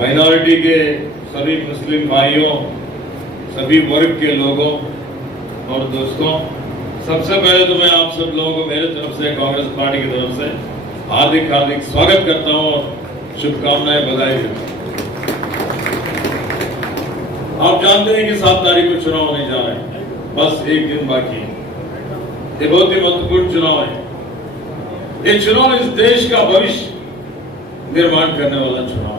Minority के सभी मुस्लिम भाइयों, सभी वर्ग के लोगों और दोस्तों, सबसे पहले तो मैं आप सब लोगों को मेरे तरफ से, कांग्रेस पार्टी की तरफ से हार्दिक हार्दिक स्वागत करता हूं और शुभकामनाएं, बधाई देता हूं। आप जानते हैं कि 7 तारीख को चुनाव होने जा रहे हैं, बस एक दिन बाकी है। ये बहुत ही महत्वपूर्ण चुनाव है। ये चुनाव इस देश का भविष्य निर्माण करने वाला चुनाव है।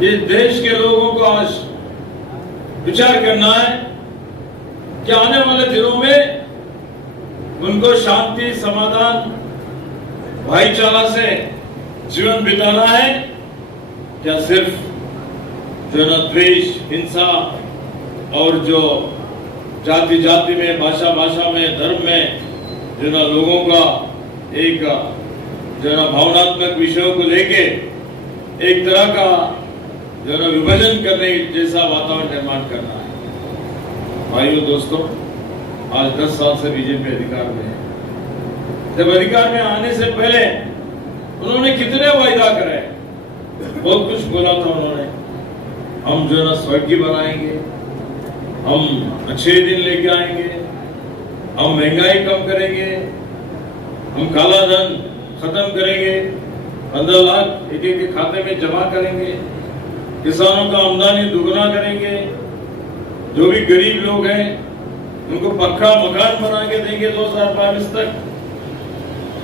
ये देश के लोगों को आज विचार करना है कि आने वाले दिनों में उनको शांति, समाधान, भाईचारा से जीवन बिताना है, क्या सिर्फ जो न द्वेष, हिंसा और जो जाति जाति में, भाषा भाषा में, धर्म में जो न लोगों का एक जो न भावनात्मक विषयों को लेके एक तरह का जो न विभाजन करने जैसा वातावरण निर्माण करना है। भाइयों दोस्तों, आज 10 साल से बीजेपी अधिकार में है। जब अधिकार में आने से पहले उन्होंने कितने वायदा करे, बहुत कुछ बोला था उन्होंने। हम जो ना स्वर्ग बनाएंगे, हम अच्छे दिन लेके आएंगे, हम महंगाई कम करेंगे, हम काला धन खत्म करेंगे, 15 लाख एक एक के खाते में जमा करेंगे, किसानों का आमदनी दुगना करेंगे, जो भी गरीब लोग हैं उनको पक्का मकान बना के देंगे 2022 तक।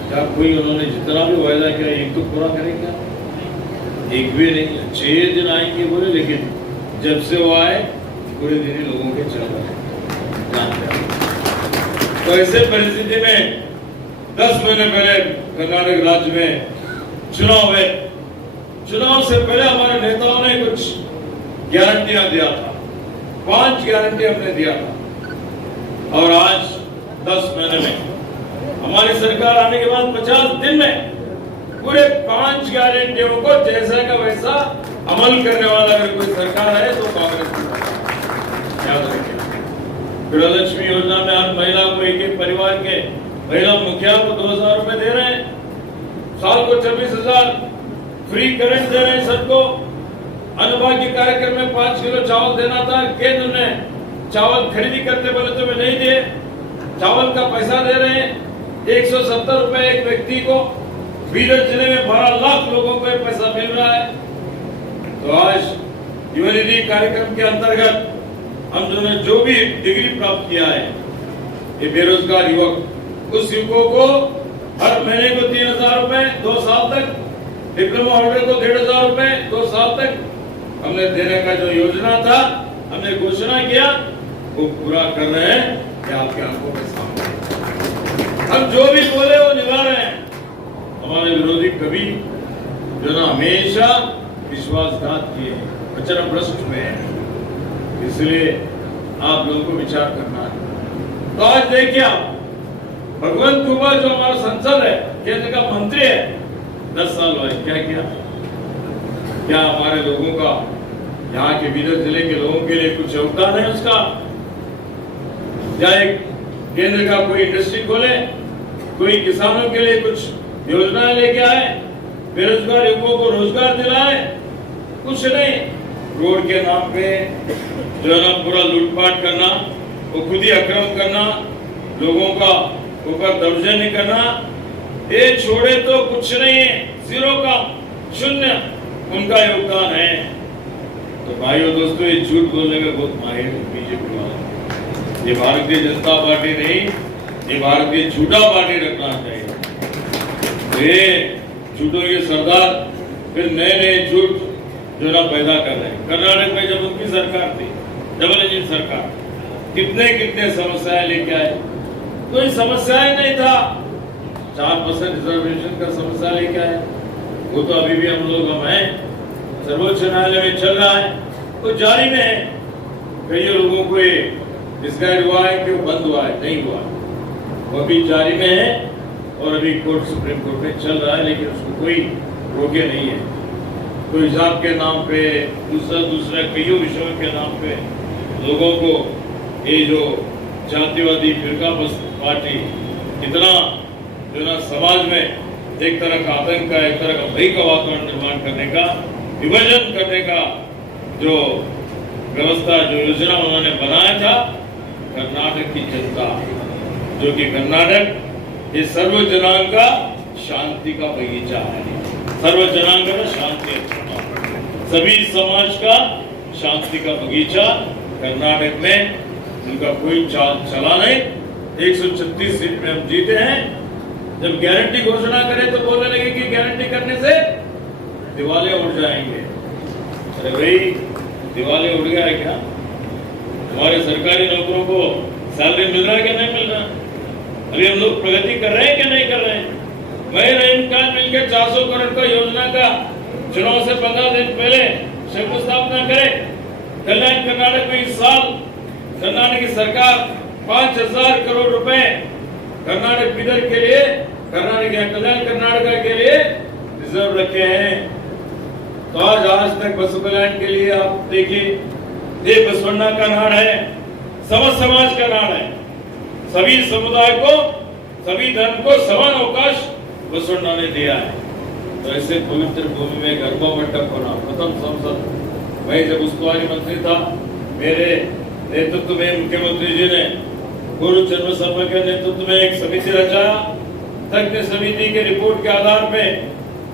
क्या कोई उन्होंने जितना भी वायदा किया एक तो पूरा करेंगे? एक भी नहीं। 6 दिन आएंगे बोले, लेकिन जब से वो आए पूरे दिन ही लोगों के चल रहे हैं। तो ऐसे परिस्थिति में 10 महीने पहले कर्नाटक राज्य में चुनाव है। चुनाव से पहले हमारे नेताओं ने कुछ गारंटियां दिया था, 5 गारंटी हमने दिया था। और आज 10 महीने में हमारी सरकार आने के बाद 50 दिन में पूरे 5 गारंटियों को जैसा का वैसा अमल करने वाला अगर कोई सरकार है तो कांग्रेस की। याद रखिए, गृहलक्ष्मी योजना में हर महिला को, एक परिवार के महिला मुखिया को 2000 रुपए दे रहे हैं। साल को 26,000 फ्री करंट दे रहे हैं सबको। अन्नभाग्य कार्यक्रम में 5 किलो चावल देना था, केंद्र ने चावल खरीदी करते बोले तो वे नहीं दिए। चावल का पैसा दे रहे हैं 170 रुपए एक व्यक्ति को। बीदर जिले में 12 लाख लोगों को पैसा मिल रहा है। तो आज युवनिधि कार्यक्रम के अंतर्गत हम जो भी डिग्री प्राप्त किया है, ये बेरोजगार युवक, उस युवकों को हर महीने को 3,000 रुपए 2 साल तक, डिप्लोमा होल्डर को 1,500 रुपए 2 साल तक हमने देने का जो योजना था, हमने घोषणा किया, वो पूरा कर रहे हैं। ये आपके आंखों के सामने हम जो भी बोले वो निभा रहे हैं। हमारे विरोधी कभी जो ना हमेशा विश्वासघात किए, वचन भ्रष्ट हुए हैं। इसलिए आप लोगों को विचार करना है। तो आज देखिए, आप भगवंत कुबा जो हमारा संसद है, केंद्र का मंत्री है, 10 साल हुए, क्या किया? क्या हमारे लोगों का, यहाँ के बीदर जिले के लोगों के लिए कुछ योगदान है उसका? क्या एक केंद्र का कोई इंडस्ट्री खोले, कोई किसानों के लिए कुछ योजनाएं लेके आए, बेरोजगार युवकों को रोजगार दिलाए? कुछ नहीं। रोड के नाम पे जो है ना पूरा लूटपाट करना, वो खुद ही अक्रम करना, लोगों का ऊपर दौर्जन्य करना, ये छोड़े तो कुछ नहीं है। 0 का 0 उनका योगदान है। तो भाइयों दोस्तों, ये झूठ बोलने में बहुत माहिर है बीजेपी वाला। ये भारतीय जनता पार्टी नहीं, ये भारतीय झूठा पार्टी रखना चाहिए। ये झूठों के सरदार फिर नए नए झूठ जो ना पैदा कर रहे हैं। कर्नाटक में जब उनकी सरकार थी, डबल इंजन सरकार, कितने कितने समस्याएं लेके आए। कोई समस्याएं नहीं था। 4% रिजर्वेशन का समस्या लेके आए, वो तो अभी भी हम हैं, सर्वोच्च न्यायालय में चल रहा है, तो जारी में है। कई लोगों को ये डिस्गाइड हुआ है कि वो बंद हुआ है, नहीं हुआ, वो अभी जारी में है और अभी कोर्ट, सुप्रीम कोर्ट में चल रहा है, लेकिन उसको कोई रोके नहीं है। तो हिजाब के नाम पे, दूसरे कई विषयों के नाम पे लोगों को ये जो जातिवादी फिरका पार्टी इतना जो ना समाज में एक तरह का आतंक का, एक तरह का भय का वातावरण निर्माण करने का विभाजन करने का जो व्यवस्था, जो योजना उन्होंने बनाया था, कर्नाटक की जनता, जो कि कर्नाटक ये सर्व जनांग का शांति का बगीचा है, सर्व जनांग का शांति, सभी समाज का शांति का बगीचा कर्नाटक में उनका कोई चाल चला नहीं। 136 सीट में हम जीते हैं। जब गारंटी घोषणा करें तो बोलने लगे कि गारंटी करने से दिवाले उड़ जाएंगे। अरे भाई, दिवाले उड़ गया है क्या? हमारे सरकारी नौकरों को सैलरी मिल रहा है क्या नहीं मिल रहा? अभी हम लोग प्रगति कर रहे हैं क्या नहीं कर रहे हैं? मैं रहीम खान मिलकर 400 करोड़ का योजना का चुनाव से 15 दिन पहले शंकुस्थापना करे। कल्याण कर्नाटक में इस साल कर्नाटक की सरकार 5000 करोड़ रुपए कर्नाटक बिदर के लिए, कर्नाटक या कल्याण कर्नाटक के लिए रिजर्व रखे हैं। तो आज तक बसु कल्याण के लिए आप देखिए, ये बसवन्ना का नाड़ है, समस्त समाज का नाड़ है। सभी समुदाय को, सभी धर्म को समान अवकाश बसवन्ना ने दिया है। तो ऐसे पवित्र भूमि में गरबा मंडप होना, प्रथम संसद, मैं जब उस्तुवारी मंत्री था, मेरे नेतृत्व में मुख्यमंत्री जी ने गुरु जन्म सभा के नेतृत्व में एक समिति रचाया। तज्ञ समिति के रिपोर्ट के आधार पे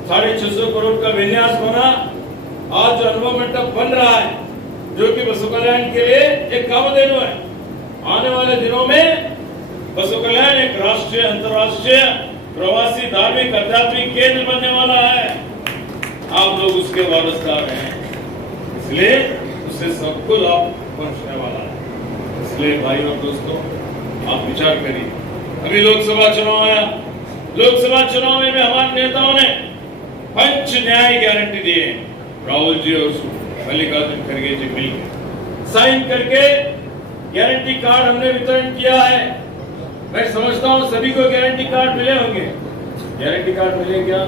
650 करोड़ का विन्यास बना। आज जो अनुभव मंडप बन रहा है, जो कि बसु कल्याण के लिए एक कामधेनु है। आने वाले दिनों में बसु कल्याण एक राष्ट्रीय, अंतर्राष्ट्रीय प्रवासी धार्मिक आध्यात्मिक केंद्र बनने वाला है। आप लोग उसके वारसदार हैं, इसलिए उससे सबको लाभ पहुंचने वाला है। इसलिए भाई और दोस्तों, आप विचार करिए। अभी लोकसभा चुनाव आया, लोकसभा चुनाव में हमारे नेताओं ने पंच न्याय गारंटी दिए। राहुल जी और मल्लिकार्जुन खड़गे जी मिलकर साइन करके गारंटी कार्ड हमने वितरण किया है। मैं समझता हूं सभी को गारंटी कार्ड मिले होंगे। गारंटी कार्ड मिले क्या?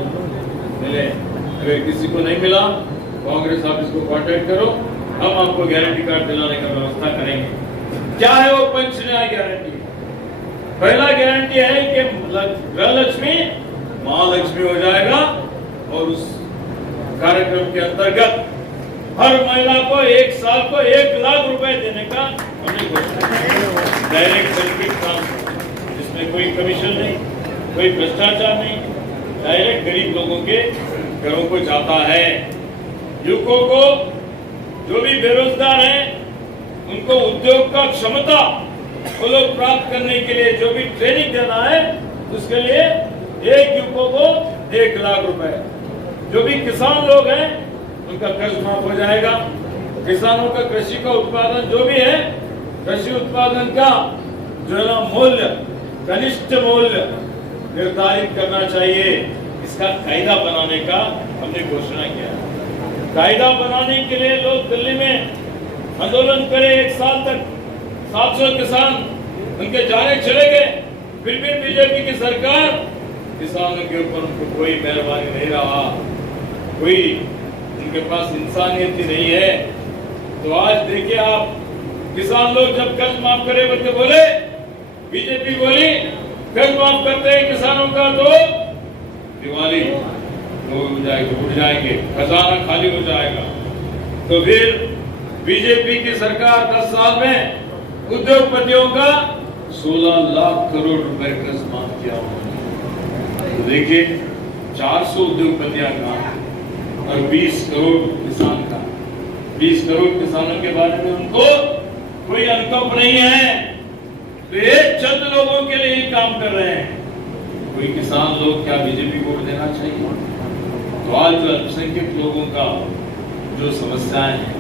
मिले। अगर किसी को नहीं मिला, कांग्रेस ऑफिस को कांटेक्ट करो, हम आपको गारंटी कार्ड दिलाने का व्यवस्था करेंगे। क्या है वो पंच न्याय गारंटी? पहला गारंटी है कि गृह लक्ष्मी महालक्ष्मी हो जाएगा, और उस कार्यक्रम के अंतर्गत हर महिला को 1 साल को 1 लाख रुपए देने का हमने घोषणा की। डायरेक्ट बेनिफिट ट्रांसफर, जिसमें कोई कमीशन नहीं, कोई भ्रष्टाचार नहीं, डायरेक्ट गरीब लोगों के घरों को जाता है। युवकों को, जो भी बेरोजगार हैं, उनको उद्योग का क्षमता वो लोग प्राप्त करने के लिए जो भी ट्रेनिंग देना है, उसके लिए एक युवकों को 1 लाख रुपए। जो भी किसान लोग हैं, उनका कर्ज माफ हो जाएगा। किसानों का कृषि का उत्पादन जो भी है, कृषि उत्पादन का जो है ना मूल्य, कनिष्ठ मूल्य निर्धारित करना चाहिए। इसका कायदा बनाने का हमने घोषणा किया। कायदा बनाने के लिए लोग दिल्ली में आंदोलन करे 1 साल तक, 700 किसान उनके जाने चले गए, फिर भी बीजेपी की सरकार किसानों के ऊपर उनको कोई मेहरबानी नहीं रहा, कोई उनके पास इंसानियत ही नहीं है। तो आज देखिए आप, किसान लोग जब कर्ज माफ करे बल्कि बोले, बीजेपी बोली कर्ज माफ करते हैं किसानों का तो दिवाली हो जाएगी, उड़ जाएंगे, खजाना खाली हो जाएगा। तो फिर बीजेपी की सरकार 10 साल में उद्योगपतियों का 16 लाख करोड़ रुपए कर्ज माफ किया। तो देखिए 400 उद्योगपतियां का और 20 करोड़ किसान का। 20 करोड़ किसानों के बारे में उनको कोई अनुकंप नहीं है। तो ये चंद लोगों के लिए ही काम कर रहे हैं। कोई किसान लोग क्या बीजेपी को वोट देना चाहिए? तो आज जो अल्पसंख्यक लोगों का जो समस्याएं हैं,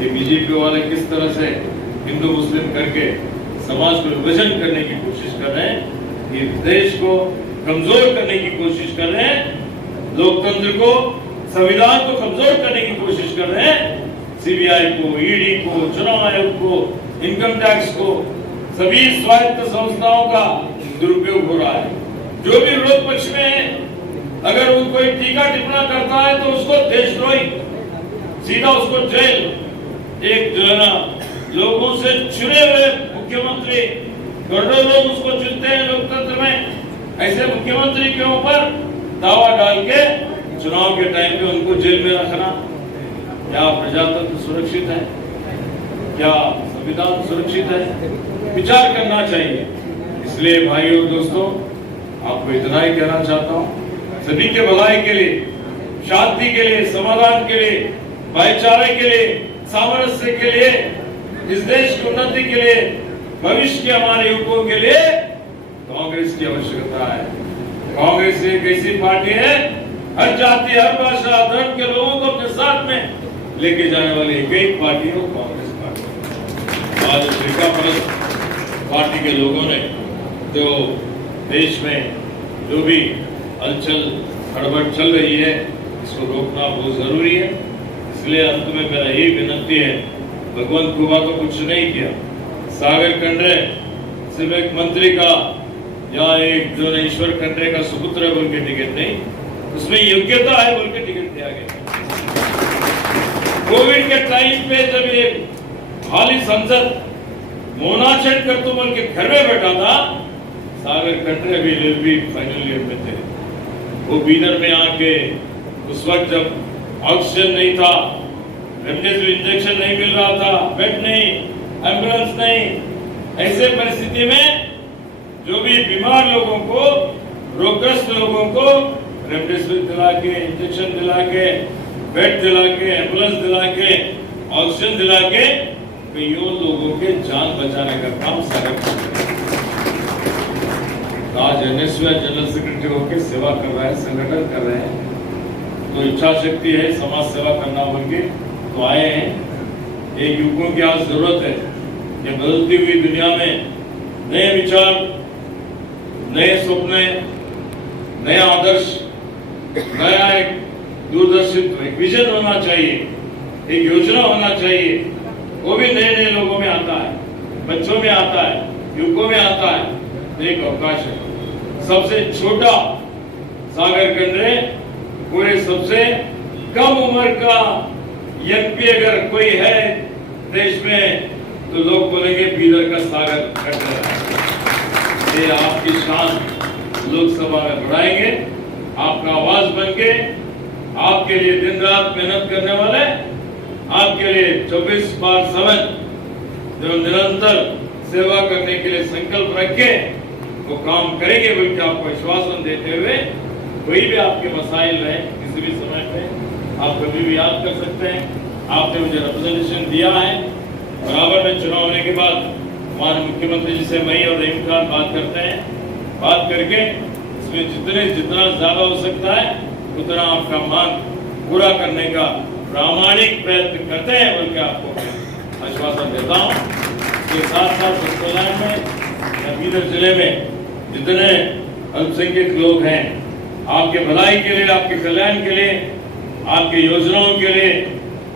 ये बीजेपी वाले किस तरह से हिंदू मुस्लिम करके समाज को विभाजन करने की कोशिश कर रहे हैं, ये देश को कमजोर करने की कोशिश कर रहे हैं, लोकतंत्र को, संविधान को कमजोर करने की कोशिश कर रहे हैं। सीबीआई को, ईडी को, चुनाव आयोग को, इनकम टैक्स को, सभी स्वायत्त संस्थाओं का दुरुपयोग हो रहा है। जो भी विरोध पक्ष में है, अगर वो कोई टीका टिप्पणी करता है तो उसको देशद्रोही, सीधा उसको जेल। एक जो है ना लोगों से चुने हुए मुख्यमंत्री, करोड़ों लोग उसको चुनते हैं लोकतंत्र में, ऐसे मुख्यमंत्री के ऊपर दावा डाल के चुनाव के टाइम पे उनको जेल में रखना, क्या प्रजातंत्र सुरक्षित है, क्या संविधान सुरक्षित है, विचार करना चाहिए। इसलिए भाइयों और दोस्तों, आपको इतना ही कहना चाहता हूँ, सभी के भलाई के लिए, शांति के लिए, समाधान के लिए, भाईचारे के लिए, सामरस्य के लिए, इस देश की उन्नति के लिए, भविष्य के हमारे युवकों के लिए कांग्रेस की आवश्यकता है। कांग्रेस एक ऐसी पार्टी है, हर जाति, हर भाषा, धर्म के लोगों को अपने साथ में लेके जाने वाली एक ही पार्टी है, कांग्रेस पार्टी। आज अफ्रीका परस्त पार्टी के लोगों ने जो देश में जो भी हलचल हड़बड़ चल रही है, इसको रोकना बहुत जरूरी है। इसलिए अंत में मेरा यही विनती है, भगवंत खुबा तो कुछ नहीं किया, सागर खंडरे सिर्फ एक मंत्री का या एक जो ईश्वर खंडरे का सुपुत्र है बोल के टिकट नहीं, उसमें योग्यता है बोल के टिकट दिया गया। कोविड के टाइम पे जब ये हाली संसद मोनाचट कर तो बोल के घर में बैठा था, सागर खंडरे भी फाइनल ईयर में थे। वो बीदर में आके उस वक्त जब ऑक्सीजन नहीं था, रेमडेसिविर इंजेक्शन नहीं मिल रहा था, बेड नहीं, एम्बुलेंस नहीं, ऐसे परिस्थिति में जो भी बीमार लोगों को, रोगग्रस्त लोगों को रेमडेसिविर दिला के, इंजेक्शन दिला के, बेड दिला के, एम्बुलेंस दिला के, ऑक्सीजन दिला के कईयों लोगों के जान बचाने का काम सागर आज एनएसयू जनरल सेक्रेटरी होकर सेवा कर रहा है, संगठन कर रहे हैं। तो इच्छा शक्ति है समाज सेवा करना बोल के तो आए हैं। एक युवकों की आज जरूरत है कि बदलती हुई दुनिया में नए विचार, नए सपने, नया आदर्श, नया एक दूरदर्शित्व, एक विजन होना चाहिए, एक योजना होना चाहिए। वो भी नए नए लोगों में आता है, बच्चों में आता है, युवकों में आता है। एक अवकाश है। सबसे छोटा सागर खंडरे, पूरे सबसे कम उम्र का एमपी अगर कोई है देश में तो लोग बोलेंगे बीदर का सागर खंडरे। ये आपकी शान लोकसभा में बढ़ाएंगे, आपका आवाज बन के, आपके लिए दिन रात मेहनत करने वाले, आपके लिए 24/7 जो निरंतर सेवा करने के लिए संकल्प रख के वो काम करेंगे बोल के आपको आश्वासन देते हुए, कोई भी आपके मसाइल रहे किसी भी समय पे आप कभी भी याद कर सकते हैं। आपने मुझे रिप्रेजेंटेशन दिया है। बराबर में चुनाव होने के बाद माननीय मुख्यमंत्री जी से मैं और रहीम खान बात करते हैं, बात करके इसमें जितना ज्यादा हो सकता है उतना आपका मांग पूरा करने का प्रामाणिक प्रयत्न करते हैं बोल के आपको आश्वासन देता हूँ। इसके साथ साथ सत्ताधार में बीदर जिले में जितने अल्पसंख्यक लोग हैं, आपके भलाई के लिए, आपके कल्याण के लिए, आपकी योजनाओं के लिए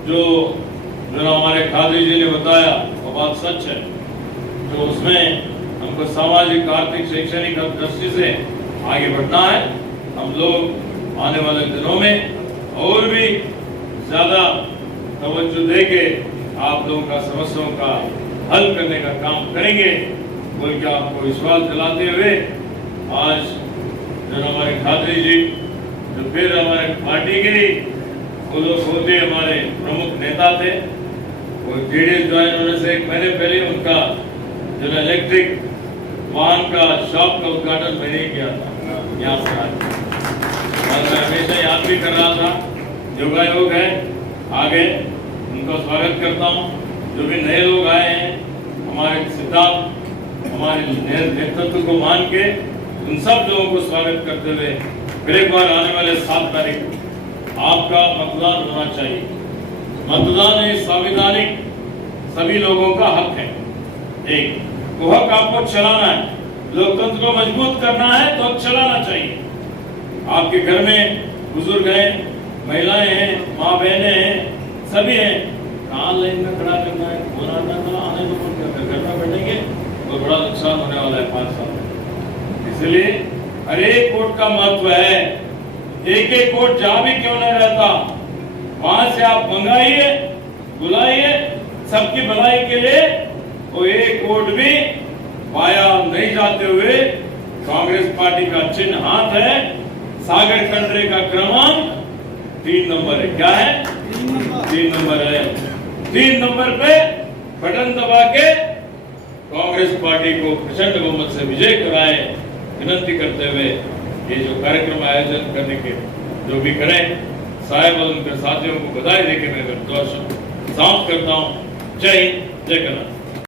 जो हमारे खादी जी ने बताया वो बात सच है। तो उसमें हमको सामाजिक, आर्थिक, शैक्षणिक दृष्टि से आगे बढ़ना है। हम लोग आने वाले दिनों में और भी ज्यादा तवज्जो देके आप लोगों का समस्याओं का हल करने का काम करेंगे बोल के आपको विश्वास दिलाते हुए, आज जो हमारे खादरी जी जो फिर हमारे पार्टी के वो लोग होते हमारे प्रमुख नेता थे, वो जेडीएस ज्वाइन होने से एक महीने पहले उनका जो इलेक्ट्रिक वाहन का शॉप का उद्घाटन मैंने ही किया था यहाँ से। और मैं हमेशा याद भी कर रहा था, योगायोग है आगे, उनका स्वागत करता हूँ। जो भी नए लोग आए हैं, हमारे सिद्धांत, हमारे नेतृत्व को मान के उन सब लोगों को स्वागत करते हुए फिर एक बार आने वाले 7 तारीख को आपका मतदान होना चाहिए। मतदान एक संवैधानिक सभी लोगों का हक है। एक वो हक आपको चलाना है, लोकतंत्र को मजबूत करना है तो हक चलाना चाहिए। आपके घर में बुजुर्ग हैं, महिलाएं हैं, माँ बहनें हैं, सभी हैं, कहाँ लाइन में खड़ा करना है, आने को घर में बैठेंगे तो बड़ा नुकसान होने वाला है 5 साल में। इसलिए हर एक वोट का महत्व है। एक एक वोट जहां भी क्यों नहीं रहता, वहां से आप मंगाइए, बुलाइए, सबकी भलाई के लिए। वो एक वोट भी वाया नहीं जाते हुए कांग्रेस पार्टी का चिन्ह हाथ है। सागर खंडरे का क्रमांक 3 नंबर है। क्या है? 3 नंबर है। 3 नंबर पे बटन दबा के कांग्रेस पार्टी को प्रचंड बहुमत से विजय कराए, विनती करते हुए ये जो कार्यक्रम आयोजन करने के जो भी करें, साहेब और उनके साथियों को बधाई देके मैं समाप्त करता हूँ। जय हिंद, जय कर्नाटक।